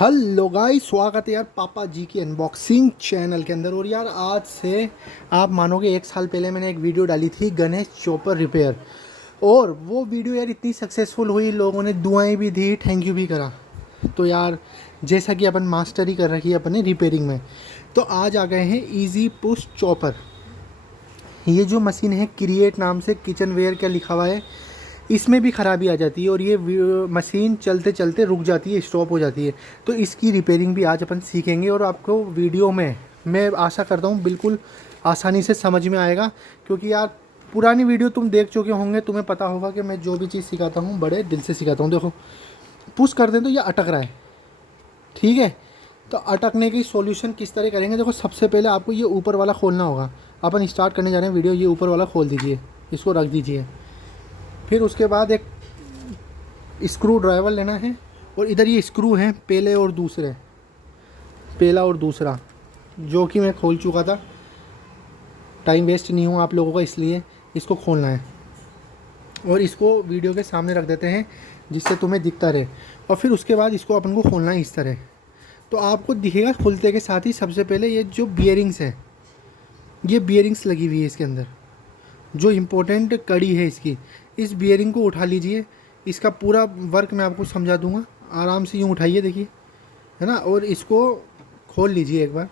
Hello guys, स्वागत है यार पापा जी की अनबॉक्सिंग चैनल के अंदर। और यार आज से आप मानोगे 1 साल पहले मैंने एक वीडियो डाली थी गणेश चॉपर रिपेयर। और वो वीडियो यार इतनी सक्सेसफुल हुई, लोगों ने दुआएं भी दी, थैंक यू भी करा। तो यार जैसा कि अपन मास्टरी कर रखी है अपने रिपेयरिंग में, तो आज आ गए हैं इजी पुश चॉपर। ये जो मशीन है क्रिएट नाम से, किचन वेयर क्या लिखा हुआ है, इसमें भी ख़राबी आ जाती है और ये मशीन चलते चलते रुक जाती है, स्टॉप हो जाती है। तो इसकी रिपेयरिंग भी आज अपन सीखेंगे और आपको वीडियो में मैं आशा करता हूँ बिल्कुल आसानी से समझ में आएगा। क्योंकि यार पुरानी वीडियो तुम देख चुके होंगे, तुम्हें पता होगा कि मैं जो भी चीज़ सिखाता हूँ बड़े दिल से सिखाता हूँ। देखो पुश कर दें तो ये अटक रहा है, ठीक है। तो अटकने की सॉल्यूशन किस तरह करेंगे, देखो सबसे पहले आपको ये ऊपर वाला खोलना होगा। अपन स्टार्ट करने जा रहे हैं वीडियो, ये ऊपर वाला खोल दीजिए, इसको रख दीजिए। फिर उसके बाद एक स्क्रू ड्राइवर लेना है और इधर ये स्क्रू हैं पहले और दूसरे, पहला और दूसरा, जो कि मैं खोल चुका था। टाइम वेस्ट नहीं हुआ आप लोगों का, इसलिए इसको खोलना है और इसको वीडियो के सामने रख देते हैं जिससे तुम्हें दिखता रहे। और फिर उसके बाद इसको अपन को खोलना है इस तरह। तो आपको दिखेगा खुलते के साथ ही सबसे पहले ये जो बियरिंग्स है, ये बियरिंग्स लगी हुई है इसके अंदर, जो इम्पोर्टेंट कड़ी है इसकी। इस बियरिंग को उठा लीजिए, इसका पूरा वर्क मैं आपको समझा दूंगा। आराम से यूँ उठाइए, देखिए, है ना। और इसको खोल लीजिए एक बार।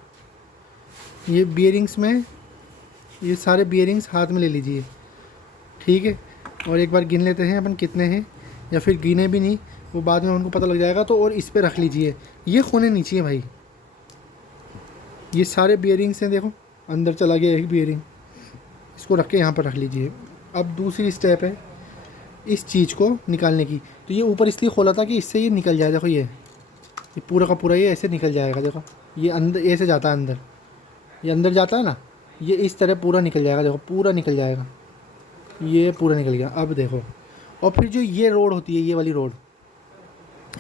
ये बियरिंग्स में, ये सारे बियरिंग्स हाथ में ले लीजिए, ठीक है। और एक बार गिन लेते हैं अपन कितने हैं, या फिर गिने भी नहीं, वो बाद में उनको पता लग जाएगा। तो और इस पर रख लीजिए, ये खोने नीचे है भाई। ये सारे बियरिंग्स हैं, देखो अंदर चला गया एक बियरिंग, इसको रख के यहाँ पर रख लीजिए। अब दूसरी स्टेप है इस चीज़ को निकालने की। तो ये ऊपर इसलिए खोला था कि इससे ये निकल जाए। देखो ये पूरा का पूरा ये ऐसे निकल जाएगा। देखो ये अंदर ऐसे जाता है, अंदर ये अंदर जाता है ना, ये इस तरह पूरा निकल जाएगा। देखो पूरा निकल जाएगा, ये पूरा निकल गया। अब देखो, और फिर जो ये रोड होती है, ये वाली रोड,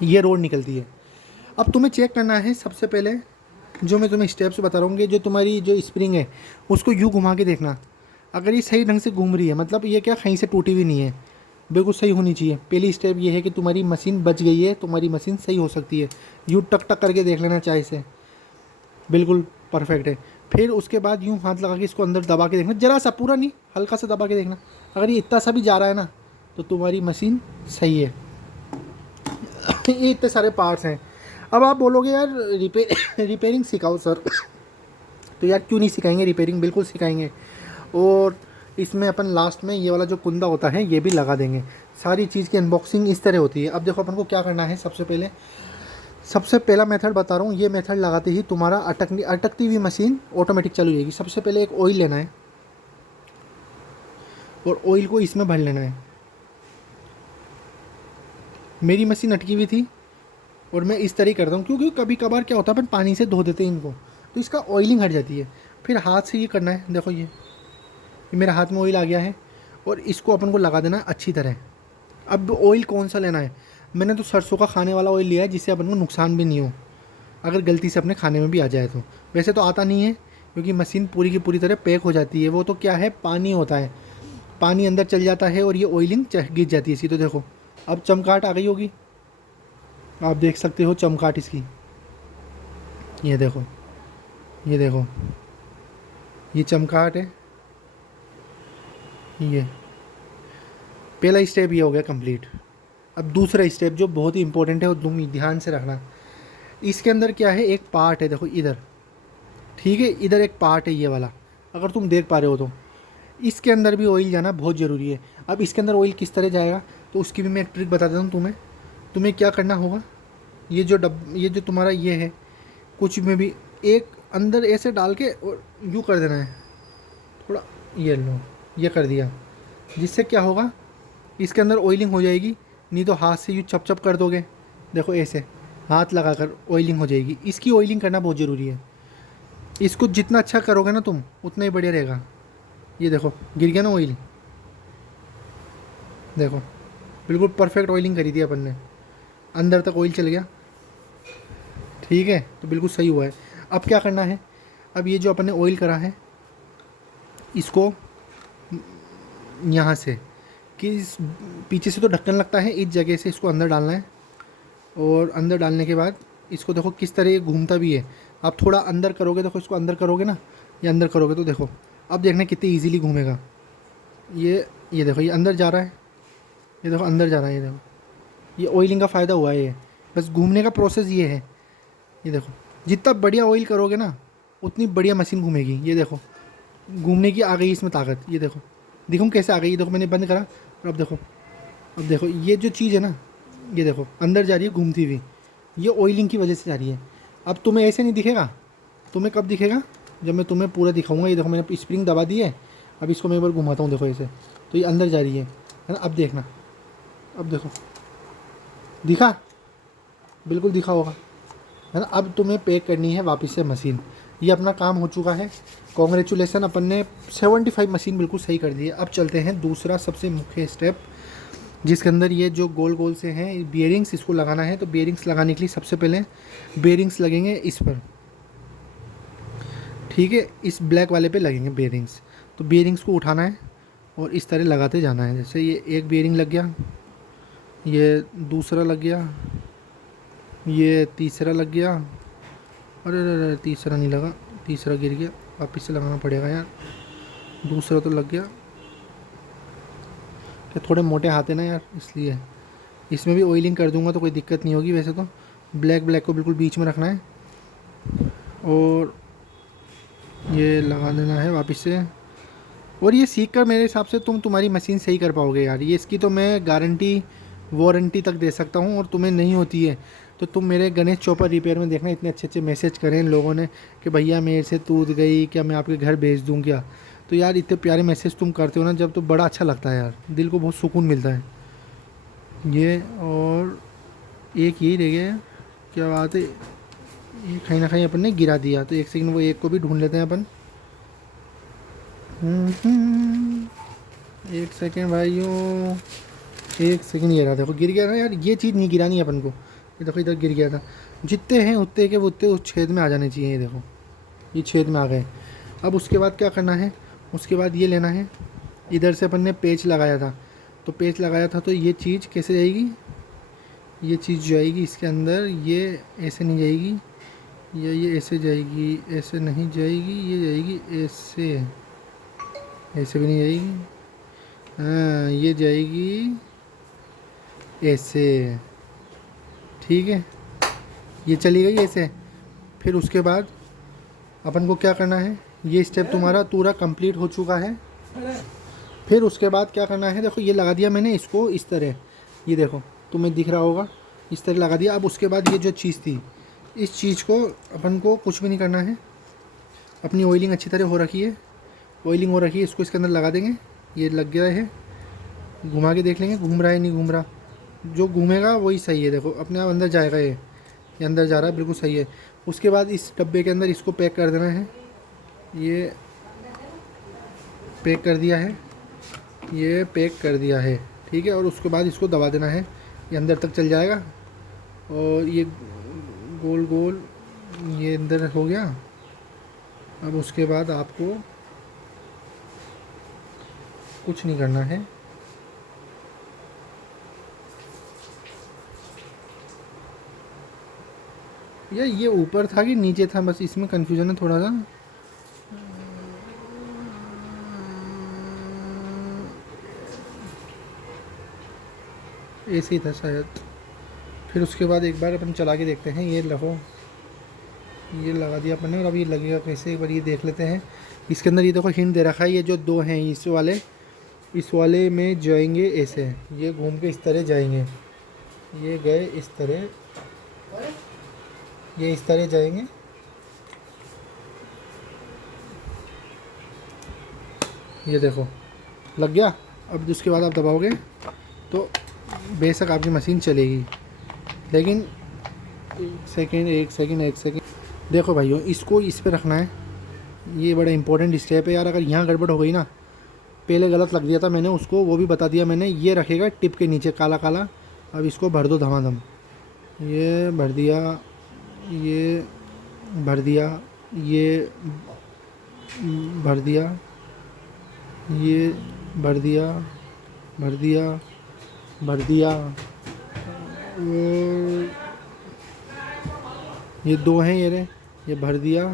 ये रोड निकलती है। अब तुम्हें चेक करना है सबसे पहले, जो मैं तुम्हें स्टेप्स बता रहा हूँ, जो तुम्हारी जो स्प्रिंग है उसको यूँ घुमा के देखना। अगर ये सही ढंग से घूम रही है, मतलब ये क्या कहीं से टूटी हुई नहीं है, बिल्कुल सही होनी चाहिए। पहली स्टेप ये है कि तुम्हारी मशीन बच गई है, तुम्हारी मशीन सही हो सकती है। यूँ टक टक करके देख लेना चाहे से, बिल्कुल परफेक्ट है। फिर उसके बाद यूँ हाथ लगा के इसको अंदर दबा के देखना, ज़रा सा, पूरा नहीं, हल्का सा दबा के देखना। अगर ये इतना सा भी जा रहा है ना, तो तुम्हारी मशीन सही है। ये इतने सारे पार्ट्स हैं। अब आप बोलोगे यार रिपेयरिंग सिखाओ सर। तो यार क्यों नहीं सिखाएंगे, रिपेयरिंग बिल्कुल सिखाएंगे। और इसमें अपन लास्ट में ये वाला जो कुंदा होता है ये भी लगा देंगे। सारी चीज़ की अनबॉक्सिंग इस तरह होती है। अब देखो अपन को क्या करना है, सबसे पहले सबसे पहला मेथड बता रहा हूँ। ये मेथड लगाते ही तुम्हारा अटकती हुई मशीन ऑटोमेटिक चालू हो जाएगी। सबसे पहले एक ऑयल लेना है और ऑयल को इसमें भर लेना है। मेरी मशीन अटकी हुई थी और मैं इस तरह ही करता हूँ, क्योंकि कभी कभार क्या होता है अपन पानी से धो देते हैं इनको, तो इसका ऑयलिंग हट जाती है। फिर हाथ से ये करना है। देखो ये मेरे हाथ में ऑयल आ गया है और इसको अपन को लगा देना है अच्छी तरह। अब ऑयल कौन सा लेना है, मैंने तो सरसों का खाने वाला ऑयल लिया है, जिससे अपन को नुकसान भी नहीं हो अगर गलती से अपने खाने में भी आ जाए तो। वैसे तो आता नहीं है, क्योंकि मशीन पूरी की पूरी तरह पैक हो जाती है। वो तो क्या है, पानी होता है, पानी अंदर चल जाता है और ये ऑयलिंग गिर जाती है इसकी। तो देखो अब चमकाहट आ गई होगी, आप देख सकते हो चमकाहट इसकी। ये देखो, ये देखो, ये चमकाहट है। ये पहला स्टेप ये हो गया कंप्लीट। अब दूसरा स्टेप जो बहुत ही इंपॉर्टेंट है, और तुम ध्यान से रखना। इसके अंदर क्या है, एक पार्ट है, देखो इधर, ठीक है, इधर एक पार्ट है ये वाला, अगर तुम देख पा रहे हो तो। इसके अंदर भी ऑयल जाना बहुत ज़रूरी है। अब इसके अंदर ऑयल किस तरह जाएगा, तो उसकी भी मैं एक ट्रिक बता देता हूँ तुम्हें। तुम्हें क्या करना होगा, ये जो तुम्हारा ये है, कुछ में भी एक अंदर ऐसे डाल के और यूँ कर देना है थोड़ा। ये लो, ये कर दिया, जिससे क्या होगा, इसके अंदर ऑयलिंग हो जाएगी। नहीं तो हाथ से यूँ चप चप कर दोगे, देखो ऐसे हाथ लगा कर ऑयलिंग हो जाएगी। इसकी ऑयलिंग करना बहुत ज़रूरी है। इसको जितना अच्छा करोगे ना तुम, उतना ही बढ़िया रहेगा। ये देखो गिर गया ना ऑयल, देखो बिल्कुल परफेक्ट ऑयलिंग करी थी अपन ने, अंदर तक ऑयल चल गया, ठीक है। तो बिल्कुल सही हुआ है। अब क्या करना है, अब ये जो अपन ने ऑयल करा है, इसको यहाँ से कि पीछे से तो ढक्कन लगता है, इस जगह से इसको अंदर डालना है। और अंदर डालने के बाद इसको देखो किस तरह ये घूमता भी है। आप थोड़ा अंदर करोगे, देखो इसको अंदर करोगे ना, ये अंदर करोगे तो देखो अब देखना कितनी ईजीली घूमेगा। ये देखो ये अंदर जा रहा है, ये देखो अंदर जा रहा है, ये देखो ये ऑयलिंग का फ़ायदा हुआ है। ये बस घूमने का प्रोसेस ये है। ये देखो जितना बढ़िया ऑयल करोगे ना उतनी बढ़िया मशीन घूमेगी। ये देखो घूमने की आ गई इसमें ताकत। ये देखो दिखूँ कैसे आ गई, ये देखो मैंने बंद करा और अब देखो ये जो चीज़ है ना, ये देखो अंदर जा रही है घूमती हुई। ये ऑयलिंग की वजह से जा रही है। अब तुम्हें ऐसे नहीं दिखेगा, तुम्हें कब दिखेगा, जब मैं तुम्हें पूरा दिखाऊंगा। ये देखो मैंने स्प्रिंग दबा दी है, अब इसको मैं एक बार घुमाता हूँ, देखो ऐसे तो ये अंदर जा रही है ना। अब देखना, अब देखो दिखा, बिल्कुल दिखा होगा, है ना। अब तुम्हें पैक करनी है वापस से मशीन। ये अपना काम हो चुका है, कॉन्ग्रेचुलेसन, अपन ने 75 मशीन बिल्कुल सही कर दी है। अब चलते हैं दूसरा सबसे मुख्य स्टेप, जिसके अंदर ये जो गोल गोल से हैं बियरिंग्स, इसको लगाना है। तो बियरिंग्स लगाने के लिए सबसे पहले बियरिंग्स लगेंगे इस पर, ठीक है, इस ब्लैक वाले पे लगेंगे बियरिंग्स। तो बियरिंग्स को उठाना है और इस तरह लगाते जाना है। जैसे ये एक बियरिंग लग गया, ये दूसरा लग गया, ये तीसरा लग गया, अरे अरे तीसरा नहीं लगा, तीसरा गिर गया, वापस से लगाना पड़ेगा यार। दूसरा तो लग गया, कि थोड़े मोटे हाथ है ना यार, इसलिए इसमें भी ऑयलिंग कर दूंगा तो कोई दिक्कत नहीं होगी। वैसे तो ब्लैक ब्लैक को बिल्कुल बीच में रखना है और ये लगा देना है वापस से। और ये सीख कर मेरे हिसाब से तुम्हारी मशीन सही कर पाओगे यार। ये इसकी तो मैं गारंटी वारंटी तक दे सकता हूँ। और तुम्हें नहीं होती है तो तुम मेरे गणेश चॉपर रिपेयर में देखना, इतने अच्छे अच्छे मैसेज करें इन लोगों ने कि भैया मेरे से टूट गई, क्या मैं आपके घर भेज दूँ क्या। तो यार इतने प्यारे मैसेज तुम करते हो ना जब, तो बड़ा अच्छा लगता है यार, दिल को बहुत सुकून मिलता है। ये और एक यही रह गया, क्या बात है, ये कहीं ना कहीं अपन ने गिरा दिया। तो एक सेकंड वो एक को भी ढूंढ लेते हैं अपन। एक सेकंड भाइयों, एक सेकंड, ये रहा देखो गिर गया ना यार। ये चीज़ नहीं गिरानी है अपन को, ये देखो इधर गिर गया था। जितने हैं उतने के उतने उस छेद में आ जाने चाहिए। ये देखो ये छेद में आ गए। अब उसके बाद क्या करना है, उसके बाद ये लेना है, इधर से अपन ने पेच लगाया था, तो पेच लगाया था तो ये चीज़ कैसे जाएगी, ये चीज़ जाएगी इसके अंदर, ये ऐसे नहीं जाएगी, या ये ऐसे जाएगी, ऐसे नहीं जाएगी, ये जाएगी ऐसे, ऐसे भी नहीं जाएगी, हाँ ये जाएगी ऐसे, ठीक है, ये चली गई ऐसे। फिर उसके बाद अपन को क्या करना है, ये स्टेप तुम्हारा पूरा कंप्लीट हो चुका है। फिर उसके बाद क्या करना है, देखो ये लगा दिया मैंने इसको इस तरह, ये देखो तुम्हें दिख रहा होगा, इस तरह लगा दिया। अब उसके बाद ये जो चीज़ थी, इस चीज़ को अपन को कुछ भी नहीं करना है। अपनी ऑयलिंग अच्छी तरह हो रखी है, ऑयलिंग हो रखी है, इसको इसके अंदर लगा देंगे। ये लग गया है, घुमा के देख लेंगे घूम रहा है नहीं घूम रहा, जो घूमेगा वही सही है। देखो अपने आप अंदर जाएगा, ये अंदर जा रहा है, बिल्कुल सही है। उसके बाद इस डब्बे के अंदर इसको पैक कर देना है, ये पैक कर दिया है, ये पैक कर दिया है, ठीक है। और उसके बाद इसको दबा देना है, ये अंदर तक चल जाएगा। और ये गोल गोल ये अंदर हो गया। अब उसके बाद आपको कुछ नहीं करना है, ये ऊपर था कि नीचे था, बस इसमें कंफ्यूजन है थोड़ा सा। ऐसे ही था शायद। फिर उसके बाद एक बार अपन चला के देखते हैं। ये लगो, ये लगा दिया अपन ने, और अब ये लगेगा कैसे एक बार ये देख लेते हैं। इसके अंदर ये देखो हिंट दे रखा है, ये जो दो हैं इस वाले में जाएंगे ऐसे, ये घूम के इस तरह जाएंगे, ये गए इस तरह, ये इस तरह जाएंगे, ये देखो लग गया। अब उसके बाद आप दबाओगे तो बेशक आपकी मशीन चलेगी, लेकिन एक सेकंड देखो भाइयों, इसको इस पे रखना है। ये बड़ा इंपॉर्टेंट स्टेप है यार, अगर यहाँ गड़बड़ हो गई ना, पहले गलत लग दिया था मैंने उसको, वो भी बता दिया मैंने। ये रखेगा टिप के नीचे काला काला। अब इसको भर दो धमाधम, ये भर दिया, ये भर दिया, ये भर दिया, ये भर दिया, भर दिया, भर दिया, ये 2 हैं, ये रहे, ये भर दिया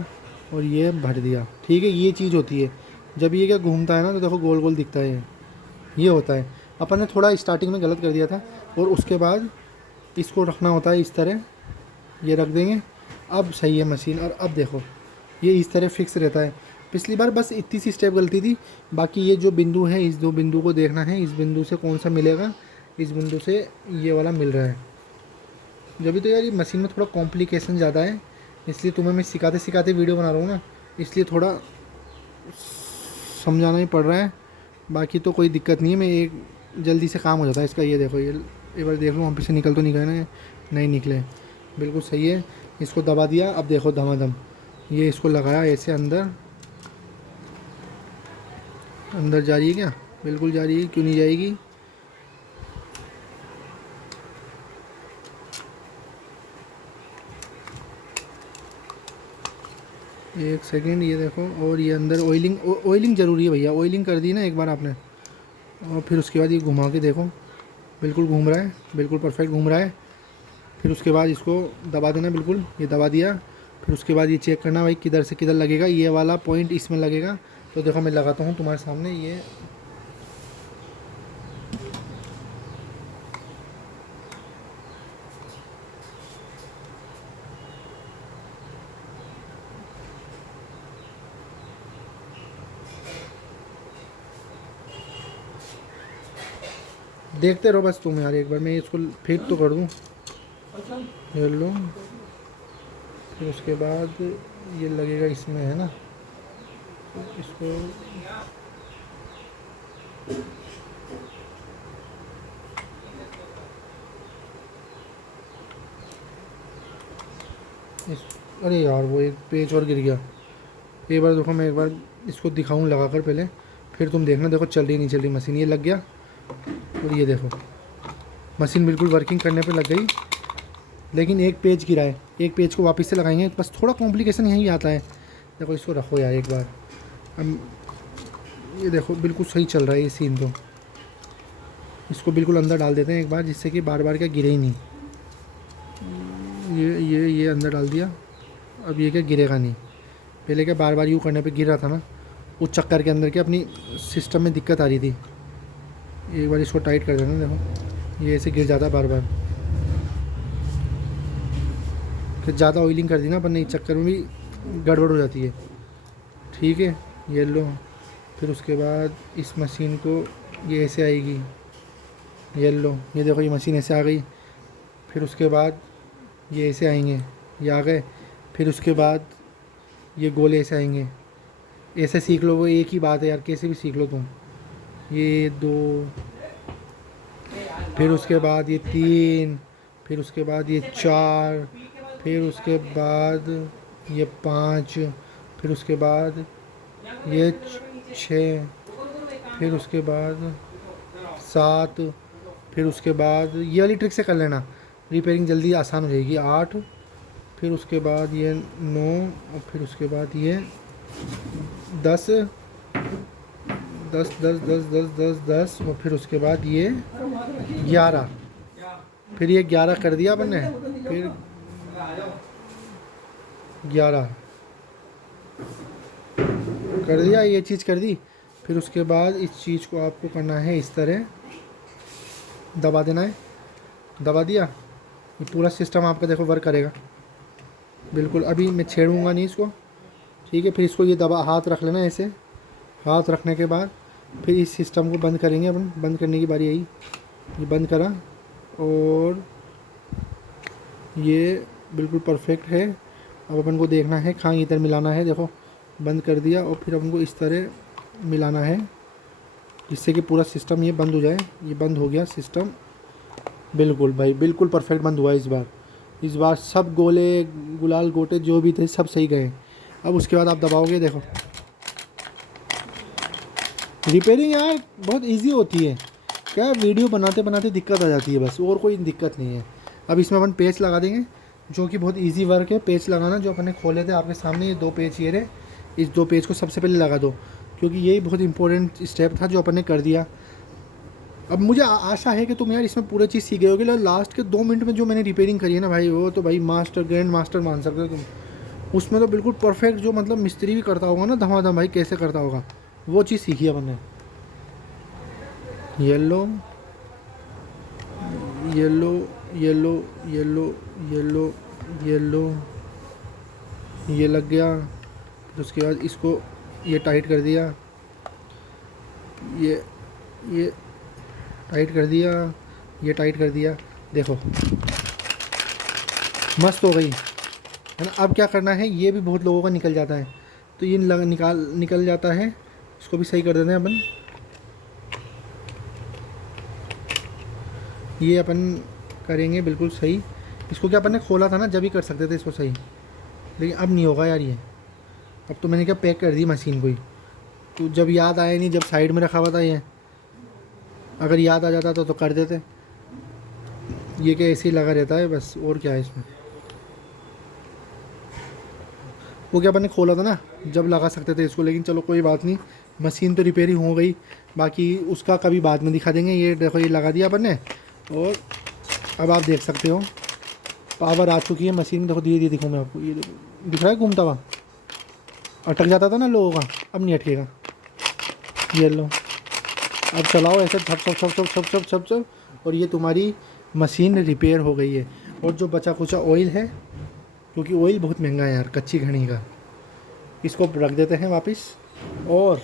और ये भर दिया। ठीक है, ये चीज़ होती है। जब ये क्या घूमता है ना तो देखो गोल गोल दिखता है, ये होता है। अपन ने थोड़ा स्टार्टिंग में गलत कर दिया था। और उसके बाद इसको रखना होता है इस तरह, ये रख देंगे। अब सही है मशीन। और अब देखो ये इस तरह फिक्स रहता है। पिछली बार बस इतनी सी स्टेप गलती थी। बाकी ये जो बिंदु है, इस 2 बिंदु को देखना है, इस बिंदु से कौन सा मिलेगा, इस बिंदु से ये वाला मिल रहा है। जब भी तो यार ये मशीन में थोड़ा कॉम्प्लिकेशन ज़्यादा है, इसलिए तुम्हें मैं सिखाते सिखाते वीडियो बना रहा हूँ ना, इसलिए थोड़ा समझाना ही पड़ रहा है। बाकी तो कोई दिक्कत नहीं है, मैं एक जल्दी से काम हो जाता है इसका। ये देखो, ये एक बार देख लो वहाँ पे से निकल तो नहीं गए ना, नहीं निकले, बिल्कुल सही है। इसको दबा दिया, अब देखो धमाधम ये इसको लगाया ऐसे अंदर। अंदर जा रही है क्या? बिल्कुल जा रही है, क्यों नहीं जाएगी। एक सेकेंड, ये देखो। और ये अंदर ऑयलिंग ज़रूरी है भैया, ऑयलिंग कर दी ना एक बार आपने, और फिर उसके बाद ये घुमा के देखो, बिल्कुल घूम रहा है, बिल्कुल परफेक्ट घूम रहा है। फिर उसके बाद इसको दबा देना, बिल्कुल ये दबा दिया। फिर उसके बाद ये चेक करना भाई किधर से किधर लगेगा, ये वाला पॉइंट इसमें लगेगा। तो देखो मैं लगाता हूँ तुम्हारे सामने, ये देखते रहो बस तुम यार। एक बार मैं इसको फिट तो कर दूँ, ये लो। फिर उसके बाद ये लगेगा इसमें, है ना, इसको इस, अरे यार वो एक पेज और गिर गया। एक बार देखो, मैं एक बार इसको दिखाऊं लगा कर पहले, फिर तुम देखना। देखो चल रही नहीं चल रही मशीन, ये लग गया। और ये देखो मशीन बिल्कुल वर्किंग करने पे लग गई। लेकिन एक पेज गिरा है, एक पेज को वापस से लगाएंगे, बस थोड़ा कॉम्प्लिकेशन यहीं आता है। देखो इसको रखो यार एक बार। अब ये देखो बिल्कुल सही चल रहा है ये सीन। तो इसको बिल्कुल अंदर डाल देते हैं एक बार, जिससे कि बार बार क्या गिरे ही नहीं। ये अंदर डाल दिया। अब ये क्या गिरेगा नहीं। पहले क्या बार बार यूँ करने पे गिर रहा था ना, उस चक्कर के अंदर क्या अपनी सिस्टम में दिक्कत आ रही थी। एक बार इसको टाइट कर देना, देखो ये ऐसे गिर जाता है बार बार। फिर ज़्यादा ऑयलिंग कर दी ना अपन ने, इस चक्कर में भी गड़बड़ हो जाती है। ठीक है, ये लो। फिर उसके बाद इस मशीन को ये ऐसे आएगी, ये लो, ये देखो ये मशीन ऐसे आ गई। फिर उसके बाद ये ऐसे आएंगे, ये आ गए। फिर उसके बाद ये गोले ऐसे आएंगे। ऐसे सीख लो, वो एक ही बात है यार, कैसे भी सीख लो तुम। ये 2, फिर उसके बाद ये 3, फिर उसके बाद ये 4, फिर उसके बाद ये 5, फिर उसके बाद ये 6, फिर उसके बाद 7, फिर उसके बाद ये वाली ट्रिक से कर लेना, रिपेयरिंग जल्दी आसान हो जाएगी। 8, फिर उसके बाद ये 9, और फिर उसके बाद ये 10, 10 10 10 10 10 10, और फिर उसके बाद ये 11। फिर ये 11 कर दिया अपन ने, फिर 11 कर दिया, ये चीज़ कर दी। फिर उसके बाद इस चीज़ को आपको करना है इस तरह, दबा देना है। दबा दिया, ये पूरा सिस्टम आपका देखो वर्क करेगा बिल्कुल। अभी मैं छेड़ूंगा नहीं इसको, ठीक है। फिर इसको ये दबा, हाथ रख लेना ऐसे। हाथ रखने के बाद फिर इस सिस्टम को बंद करेंगे अपन। बंद करने की बारी आई, ये बंद करा और ये बिल्कुल परफेक्ट है। अब अपन को देखना है कहाँ इधर मिलाना है, देखो बंद कर दिया। और फिर अपन को इस तरह मिलाना है, जिससे कि पूरा सिस्टम ये बंद हो जाए। ये बंद हो गया सिस्टम, बिल्कुल भाई बिल्कुल परफेक्ट बंद हुआ इस बार। इस बार सब गोले गुलाल गोटे जो भी थे सब सही गए। अब उसके बाद आप दबाओगे, देखो रिपेयरिंग यार बहुत इजी होती है। क्या वीडियो बनाते बनाते दिक्कत आ जाती है बस, और कोई दिक्कत नहीं है। अब इसमें अपन पेच लगा देंगे, जो कि बहुत इजी वर्क है। पेच लगाना जो अपन ने खोले थे आपके सामने, ये 2 पेच ये रहे। इस 2 पेच को सबसे पहले लगा दो, क्योंकि यही बहुत इंपॉर्टेंट स्टेप था जो अपन ने कर दिया। अब मुझे आशा है कि तुम यार इसमें पूरी चीज़ सीख गए होगे। लास्ट के 2 मिनट में जो मैंने रिपेयरिंग करी है ना भाई, वो तो भाई मास्टर, ग्रैंड मास्टर मान सकते हो तुम। उसमें तो बिल्कुल परफेक्ट, जो मतलब मिस्त्री भी करता होगा ना धमाधम भाई, कैसे करता होगा, वो चीज़ सीखी है अपन ने। Yellow yellow yellow yellow yellow yellow, ये लग गया। फिर उसके बाद इसको ये टाइट कर दिया, ये टाइट कर दिया, ये टाइट कर दिया। देखो मस्त हो गई है ना। अब क्या करना है, ये भी बहुत लोगों का निकल जाता है, तो ये निकल जाता है, इसको भी सही कर देते हैं अपन। ये अपन करेंगे बिल्कुल सही। इसको क्या अपन ने खोला था ना, जब ही कर सकते थे इसको सही, लेकिन अब नहीं होगा यार ये। अब तो मैंने क्या पैक कर दी मशीन को ही, तो जब याद आया नहीं, जब साइड में रखा हुआ था ये, अगर याद आ जाता तो कर देते। ये क्या ऐसे ही लगा रहता है बस, और क्या है इसमें। वो क्या अपन ने खोला था ना, जब लगा सकते थे इसको, लेकिन चलो कोई बात नहीं, मशीन तो रिपेयरिंग हो गई। बाकी उसका कभी बाद में दिखा देंगे। ये देखो ये लगा दिया अपन ने, और अब आप देख सकते हो पावर आ चुकी है मशीन। देखो धीरे धीरे दिखूँ मैं आपको, ये देखो दिख रहा है घूमता हुआ, अटक जाता था ना लोगों का, अब नहीं अटकेगा। ये लो, अब चलाओ ऐसे छप छप छप छप छप छप छप छप, और ये तुम्हारी मशीन रिपेयर हो गई है। और जो बचा कुचा ऑयल है, क्योंकि ऑयल बहुत महंगा है यार कच्ची घनी का, इसको रख देते हैं वापस। और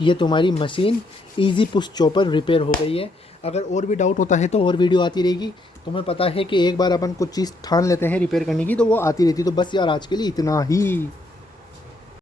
ये तुम्हारी machine easy push chopper repair हो गई है। अगर और भी डाउट होता है तो और वीडियो आती रहेगी। तुम्हें पता है कि एक बार अपन कुछ चीज़ ठान लेते हैं रिपेयर करने की, तो वो आती रहती। तो बस यार आज के लिए इतना ही।